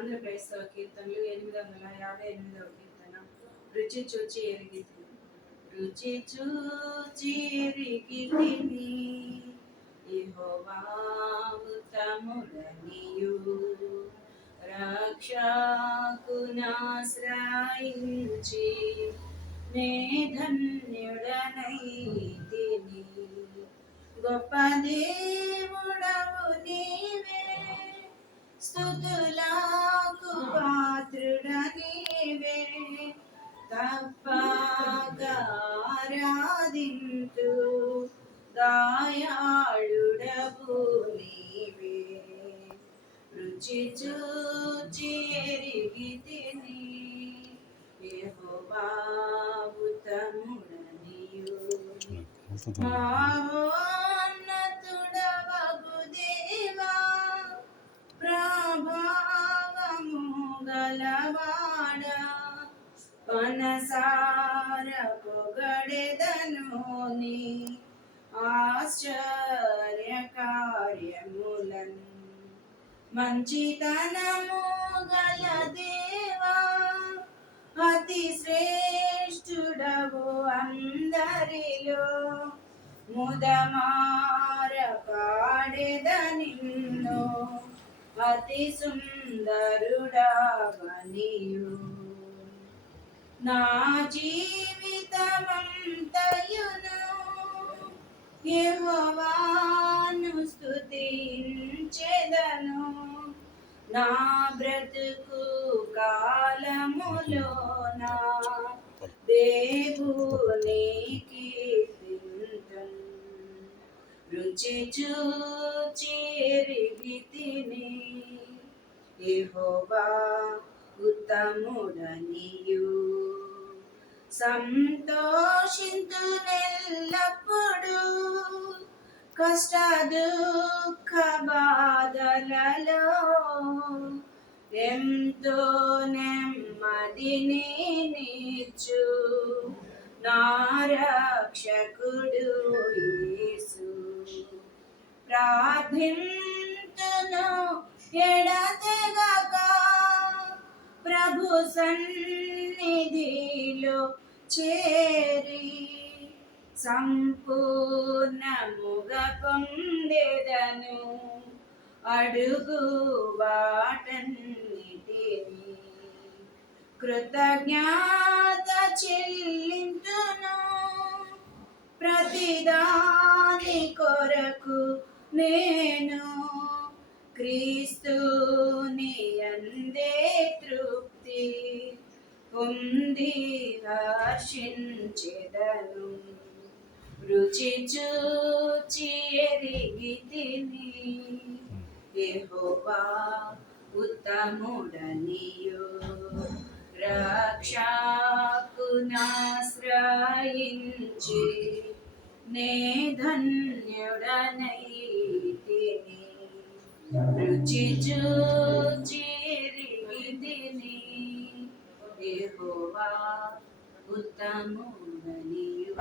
ఆంధ్ర క్రైస్తవ కీర్తనలు 858వ కీర్తన. రుచి చూచి ఎరిగితిని, రుచి చూచి ఎరిగితిని, యెహోవా ఉత్తముడనియు, రక్షకునాశ్రయించి నే ధన్యుడనైతిని. గొప్ప దేవుడవు నీవే, స్తుతులకు పాత్రుడ నీవే, తప్పక ఆరాధింతు దయాళుడవు నీవే. రుచి చూచి ఎరిగితిని, యెహోవా ఉత్తముడనియు, మహోన్నతుడవగు దేవా, ప్రభావము గలవాడా, మనసార పొగడెదను నీ ఆశ్చర్య కార్యములన్. మంచితనము గల దేవా, అతి శ్రేష్ఠుడవు అందరిలో, ముదమార పాడెద నిన్ను, అతి సుందరుడవనియు. నా జీవితమంతయును యెహోవాను స్తుతించెదను, నా బ్రతుకు కాలములోన దేవుని కీర్తింతును. రుచి చూచి ఎరిగితిని, యెహోవా ఉత్తముడనియు, సంతోషింతునెల్లప్పుడు కష్ట దుఃఖ బాధలలో, ఎంతో నెమ్మదిని నీచు నా రక్షకుడు యేసు. ప్రార్థింతును ఎడతెగక ప్రభు సన్నిధిలో చేరి, సంపూర్ణముగా పొందెదను అడుగు వాటన్నిటిని. కృతజ్ఞత చెల్లింతును ప్రతిదాని కొరకు నేను, క్రీస్తుని యందే తృప్తి పొంది హర్షించెదను. రుచి చూచి ఎరిగితిని, యెహోవా ఉత్తముడనియు, రక్షకునాశ్రయించి నే ధన్యుడనైతిని. రుచి చూచి ఎరిగితిని, యెహోవా ఉత్తముడనియు.